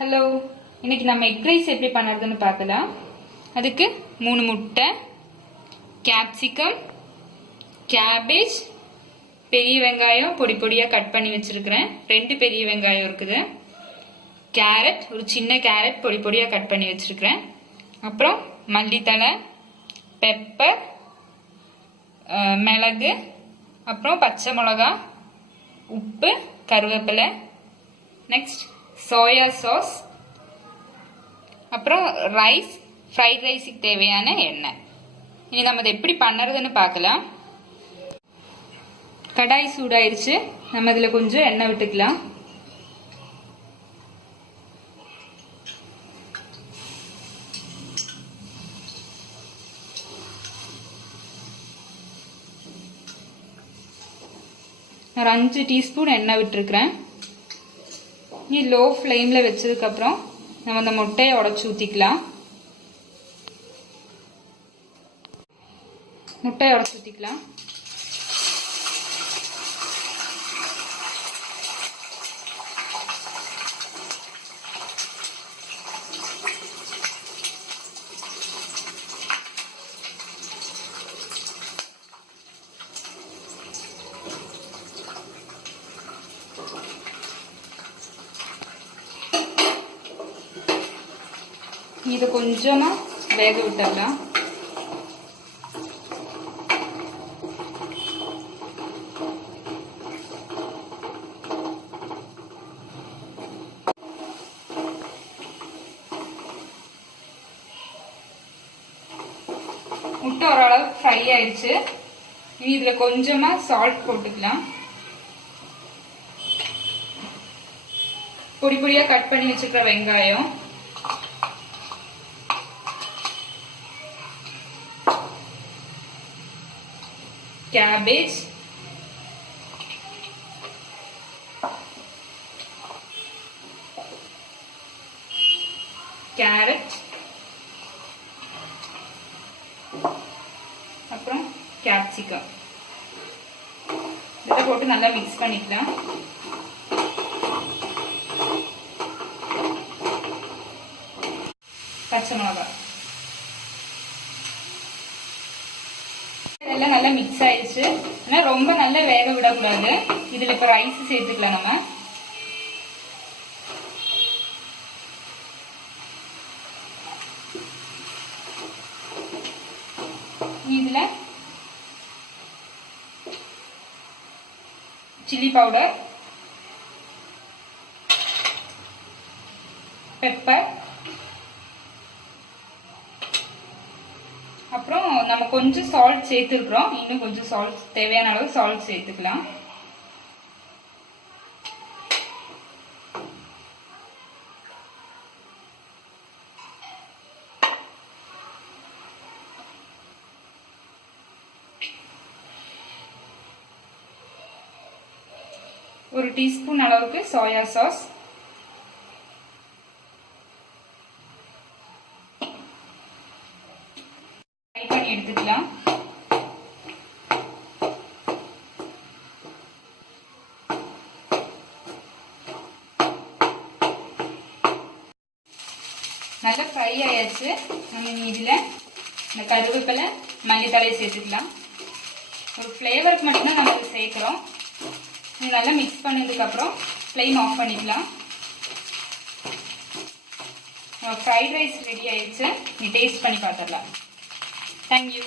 Hello, இன்னைக்கு நம்ம egg rice எப்படி பண்ணுறதுன்னு பார்க்கலாம். அதுக்கு 3 முட்டை, கேப்சிகம், கேபேஜ், பெரிய வெங்காயம் பொடி பொடியாக கட் பண்ணி வச்சுருக்கிறேன். 2 பெரிய வெங்காயம் இருக்குது. கேரட், ஒரு சின்ன கேரட் பொடி பொடியாக கட் பண்ணி வச்சுருக்கிறேன். அப்புறம் மல்லித்தழை, பெப்பர், மிளகு, அப்புறம் பச்சை மிளகா, உப்பு, கருவேப்பிலை, நெக்ஸ்ட் சோயா சாஸ், அப்புறம் ரைஸ், ஃப்ரைட் ரைஸுக்கு தேவையான எண்ணெய். இனி நம்ம அதை எப்படி பண்ணுறதுன்னு பார்க்கலாம். கடாய் சூடாயிருச்சு. நம்ம இதில் கொஞ்சம் எண்ணெய் விட்டுக்கலாம். ஒரு 5 டீஸ்பூன் எண்ணெய் விட்டுருக்குறேன். நீ லோ ஃப்ளேமில் வச்சதுக்கப்புறம் நம்ம அந்த முட்டையை உடச்சி ஊற்றிக்கலாம். முட்டையை உடச்சி ஊற்றிக்கலாம். இது கொஞ்சமா வேக விட்டுடலாம். முட்டை ஓரளவு ஃப்ரை ஆயிடுச்சு. இனி இதுல கொஞ்சமா சால்ட் போட்டுக்கலாம். பொடி பொடியா கட் பண்ணி வச்சுக்கிற வெங்காயம், cabbage, carrot, அப்புறம் capsicum இதை போட்டு நல்லா மிக்ஸ் பண்ணிக்கலாம். பச்சை மிளகாய் இதெல்லாம் நல்லா மிக்ஸ் ஆயிடுச்சு. ஆனால் ரொம்ப நல்லா வேக விடக்கூடாது. இதில் இப்போ ரைஸ் சேர்த்துக்கலாம். நம்ம இதில் சில்லி பவுடர், பெப்பர், அப்புறம் நம்ம கொஞ்சம் சால்ட் சேர்த்துக்கிறோம். இன்னும் கொஞ்சம் சால்ட், தேவையான அளவு சால்ட் சேர்த்துக்கலாம். ஒரு டீஸ்பூன் அளவுக்கு சோயா சாஸ், எடுத்துக்கலாம். நல்லா ஃப்ரை ஆயாச்சு. நம்ம இதுல இந்த கருவேப்பிலை, மல்லித்தலையை சேர்த்துக்கலாம். ஒரு ஃப்ளேவருக்கு மட்டும்தான் நம்ம இது சேர்க்கிறோம். இது நல்லா மிக்ஸ் பண்ணதுக்கு அப்புறம் ஃப்ளேம் ஆஃப் பண்ணிக்கலாம். ஃப்ரைட் ரைஸ் ரெடி ஆயிடுச்சு. நீ டேஸ்ட் பண்ணி பார்த்துடலாம். Thank you.